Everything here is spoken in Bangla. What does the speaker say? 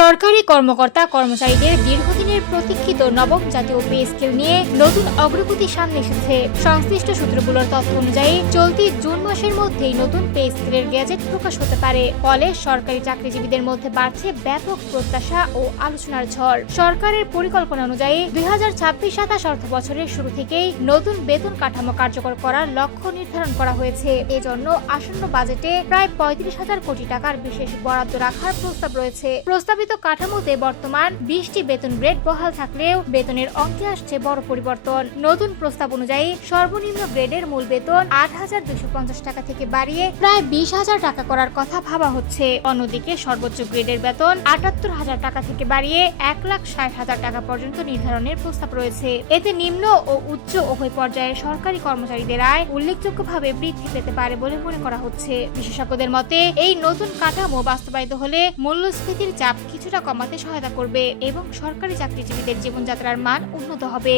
সরকারি কর্মকর্তা কর্মচারীদের দীর্ঘদিনের প্রতীক্ষিত নবম জাতীয় পে স্কেল নিয়ে নতুন অগ্রগতি সামনে এসেছে। সংশ্লিষ্ট সূত্রগুলোর তথ্য অনুযায়ী চলতি জুন মাসের মধ্যেই নতুন পে স্কেলের গ্যাজেট প্রকাশ হতে পারে। ফলে সরকারি চাকরিজীবীদের মধ্যে বাড়ছে ব্যাপক প্রত্যাশা ও আলোচনার ঝড়। সরকারের পরিকল্পনা অনুযায়ী 2026-27 অর্থ বছরের শুরু থেকেই নতুন বেতন কাঠামো কার্যকর করার লক্ষ্য নির্ধারণ করা হয়েছে। এজন্য আসন্ন বাজেটে প্রায় 35,000 কোটি টাকার বিশেষ বরাদ্দ রাখার প্রস্তাব রয়েছে। প্রস্তাবিত কাঠামোতে বর্তমান 20টি বেতন গ্রেড বহাল থাকলেও বেতনের অঙ্কে আসছে বড় পরিবর্তন। নতুন প্রস্তাব অনুযায়ী সর্বনিম্ন গ্রেডের মূল বেতন 8,250 টাকা থেকে বাড়িয়ে প্রায় 20,000 টাকা করার কথা ভাবা হচ্ছে। অন্যদিকে সর্বোচ্চ গ্রেডের বেতন 78,000 টাকা থেকে বাড়িয়ে 1,60,000 টাকা পর্যন্ত নির্ধারণের প্রস্তাব রয়েছে। এতে নিম্ন ও উচ্চ উভয় পর্যায়ের সরকারি কর্মচারীদের আয় উল্লেখযোগ্যভাবে বৃদ্ধি পেতে পারে বলে মনে করা হচ্ছে। বিশেষজ্ঞদের মতে এই নতুন কাঠামো বাস্তবায়িত হলে মূল্যস্ফীতির চাপ কিছুটা কমাতে সহায়তা করবে এবং সরকারি চাকরিজীবীদের জীবনযাত্রার মান উন্নত হবে।